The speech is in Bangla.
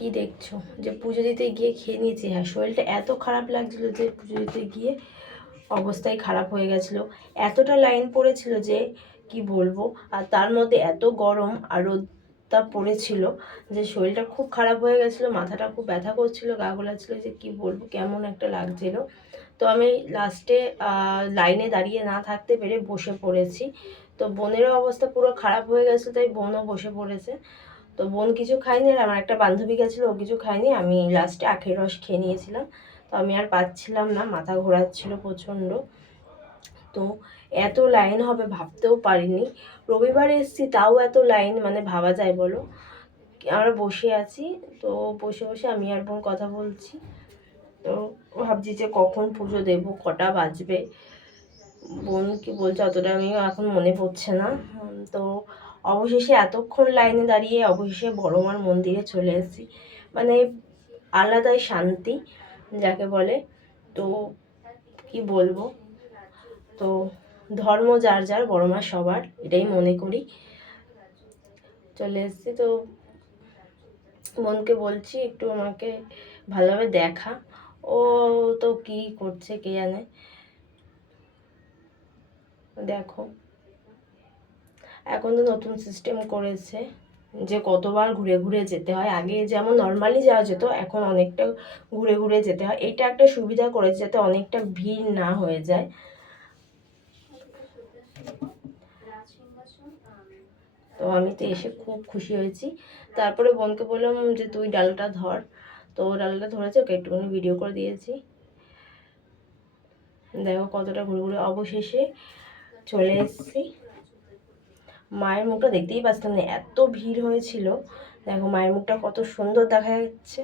কি দেখছ? যে পুজো দিতে গিয়ে খেয়ে নিয়েছি। হ্যাঁ শরীরটা এত খারাপ লাগছিল যে পুজো দিতে গিয়ে অবস্থাই খারাপ হয়ে গেছিল। এতটা লাইন পড়েছিল যে কি বলব? আর তার মধ্যে এত গরম আর রোদটা পড়েছিল যে শরীরটা খুব খারাপ হয়ে গেছিল, মাথাটা খুব ব্যথা করছিল, গা গোলাচ্ছিল যে কি বলব, কেমন একটা লাগছিল। তো আমি লাস্টে লাইনে দাঁড়িয়ে না থাকতে পেরে বসে পড়েছি। তো বোনেরও অবস্থা পুরো খারাপ হয়ে গেছে, তাই বোনও বসে পড়েছে। তো বোন কিছু খায়নি আর আমার একটা বান্ধবী গেছিল, ও কিছু খায়নি, আমি লাস্টে আখের রস খেয়ে নিয়েছিলাম। তো আমি আর পাচ্ছিলাম না, মাথা ঘোরাচ্ছিল প্রচণ্ড। তো এত লাইন হবে ভাবতেও পারিনি। রবিবার এসেছি, তাও এত লাইন মানে ভাবা যায় বলো। আমরা বসে আছি, তো বসে বসে আমি আর বোন কথা বলছি। তো ভাবছি যে কখন পুজো দেব, কটা বাজবে? বোন কি বলছে অতটা আমি এখন মনে পড়ছে না। তো অবশেষে এতক্ষণ লাইনে দাঁড়িয়ে অবশেষে বড়মার মন্দিরে চলে এসেছি। মানে আলাদাই শান্তি, যাকে বলে, তো কি বলব? তো ধর্ম যার যার বড়মা সবার, এটাই মনে করি। চলে এসেছি, তো বোনকে বলছি, একটু আমাকে ভালোভাবে দেখা। ও তো কি করছে কে জানে? দেখো। এখন তো নতুন সিস্টেম করেছে যে কতবার ঘুরে ঘুরে যেতে হয়। আগে যেমন নর্মালি যাওয়া যেত, এখন অনেকটা ঘুরে ঘুরে যেতে হয়। এটা একটা সুবিধা করেছে যাতে অনেকটা ভিড় না হয়ে যায়। তো আমি তো এসে খুব খুশি হয়েছি। তারপরে বোনকে বললাম যে, তুই ডালটা ধর। তো ডালটা ধরেছে, ওকে একটুখানি ভিডিও করে দিয়েছি। দেখো কতটা ঘুরে ঘুরে অবশেষে চলে এসেছি। মায়ের মুখটা দেখতেই পাচ্ছিলাম না, এত ভিড় হয়েছিল। দেখো, মায়ের মুখটা কত সুন্দর দেখা যাচ্ছে।